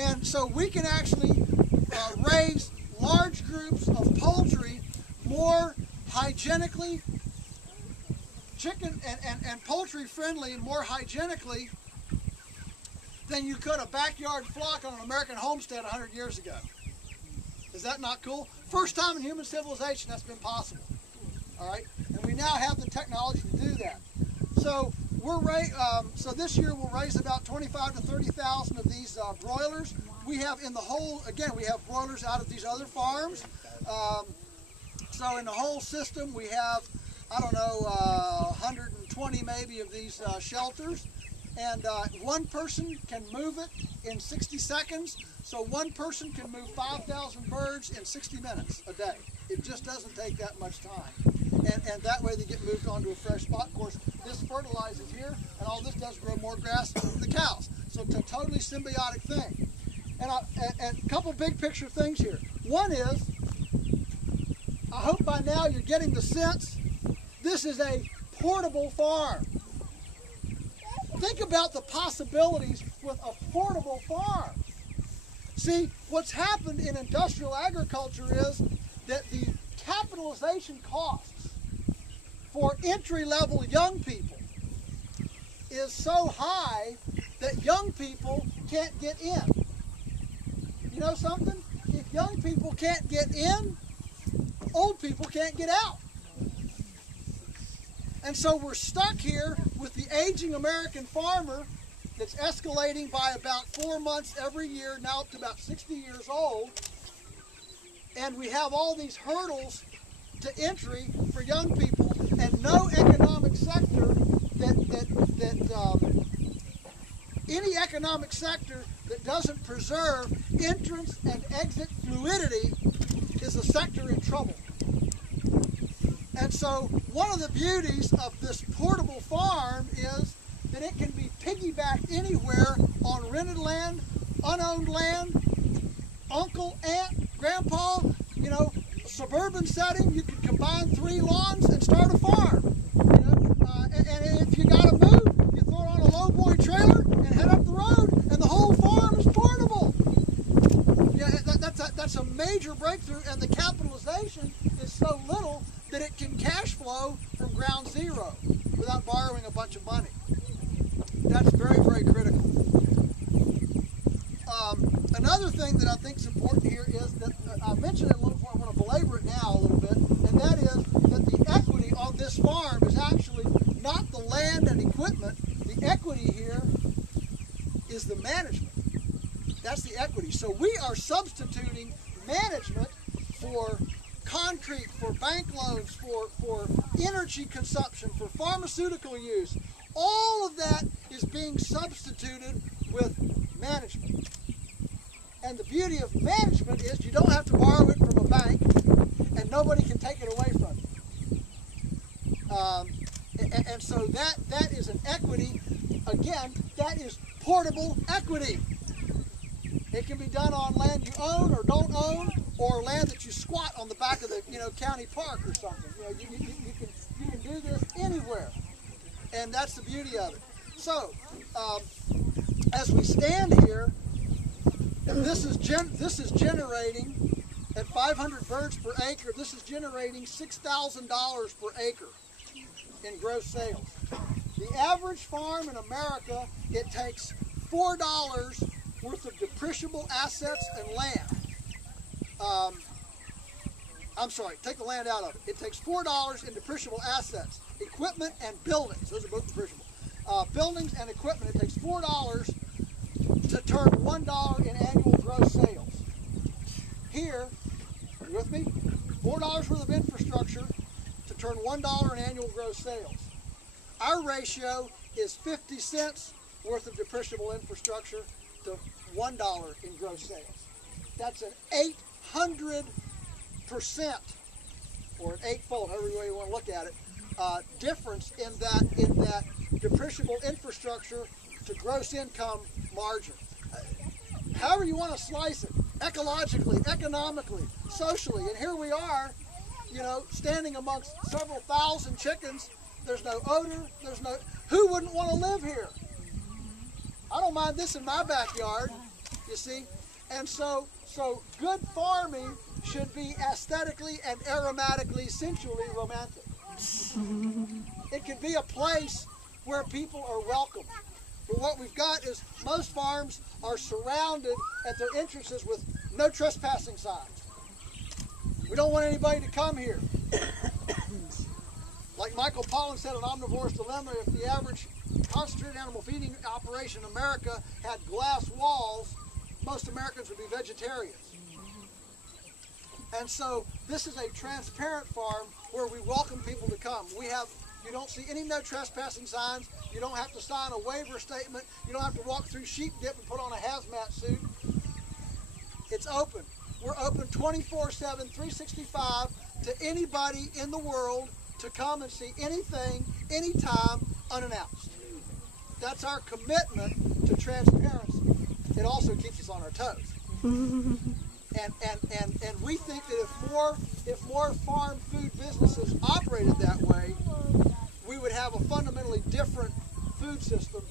And so we can actually raise large groups of poultry more hygienically, chicken and poultry friendly, more hygienically than you could a backyard flock on an American homestead 100 years ago. Is that not cool? First time in human civilization that's been possible. All right, and we now have the technology to do that. So so this year we'll raise about 25 to 30,000 of these broilers. We have in the whole, again, we have broilers out of these other farms. So in the whole system we have, I don't know, 120 maybe of these shelters. And one person can move it in 60 seconds. So one person can move 5,000 birds in 60 minutes a day. It just doesn't take that much time. And that way they get moved onto a fresh spot. Of course, this fertilizes here, and all this does is grow more grass for the cows. So it's a totally symbiotic thing. And a couple big picture things here. One is, I hope by now you're getting the sense, this is a portable farm. Think about the possibilities with a portable farm. See, what's happened in industrial agriculture is that the capitalization costs for entry-level young people is so high that young people can't get in. You know something? If young people can't get in, old people can't get out. And so we're stuck here with the aging American farmer that's escalating by about 4 months every year, now up to about 60 years old. And we have all these hurdles to entry for young people, and no economic sector any economic sector that doesn't preserve entrance and exit fluidity is a sector in trouble. And so one of the beauties of this portable farm is that it can be piggybacked anywhere on rented land, unowned land, uncle, aunt, grandpa, you know, suburban setting. You can combine 3 lawns and start a farm. You know? And if you got to move, you throw it on a lowboy trailer and head up the road, and the whole farm is portable. Yeah, that's a major breakthrough, and the capitalization is so little that it can cash flow from ground zero without borrowing a bunch of money. That's very, very critical. Another thing that I think is important here is that, I mentioned it a little before, I'm going to belabor it now a little bit, and that is that the equity on this farm is actually not the land and equipment. The equity here is the management. That's the equity. So we are substituting management for concrete, for bank loans, for energy consumption, for pharmaceutical use. All of that is being substituted with management. And the beauty of management is you don't have to borrow it from a bank, and nobody can take it away from you. And so that is an equity. Again, that is portable equity. It can be done on land you own or don't own, or land that you squat on the back of the county park or something. You can do this anywhere, and that's the beauty of it. So as we stand here, this is generating at 500 birds per acre. This is generating $6,000 per acre in gross sales. The average farm in America, it takes $4 worth of depreciable assets and land. I'm sorry, take the land out of it. It takes $4 in depreciable assets, equipment and buildings. Those are both depreciable. Buildings and equipment, it takes $4 to turn $1 in annual gross sales. Here, are you with me? $4 worth of infrastructure to turn $1 in annual gross sales. Our ratio is 50 cents worth of depreciable infrastructure to $1 in gross sales. That's an 800%, or an eightfold, however way you want to look at it, difference in that depreciable infrastructure to gross income margin. However you want to slice it, ecologically, economically, socially, and here we are, standing amongst several thousand chickens. There's no odor, who wouldn't want to live here? I don't mind this in my backyard. You see? And so good farming should be aesthetically and aromatically, sensually romantic. It can be a place where people are welcome. But what we've got is most farms are surrounded at their entrances with no trespassing signs. We don't want anybody to come here. Like Michael Pollan said in Omnivore's Dilemma, if the average concentrated animal feeding operation in America had glass walls, most Americans would be vegetarians. And so this is a transparent farm where we welcome people to come. You don't see any no trespassing signs. You don't have to sign a waiver statement. You don't have to walk through sheep dip and put on a hazmat suit. It's open. We're open 24/7, 365 to anybody in the world to come and see anything, anytime, unannounced. That's our commitment to transparency. It also keeps us on our toes. And we think that if more farm food businesses operated that way, we would have a fundamentally different food system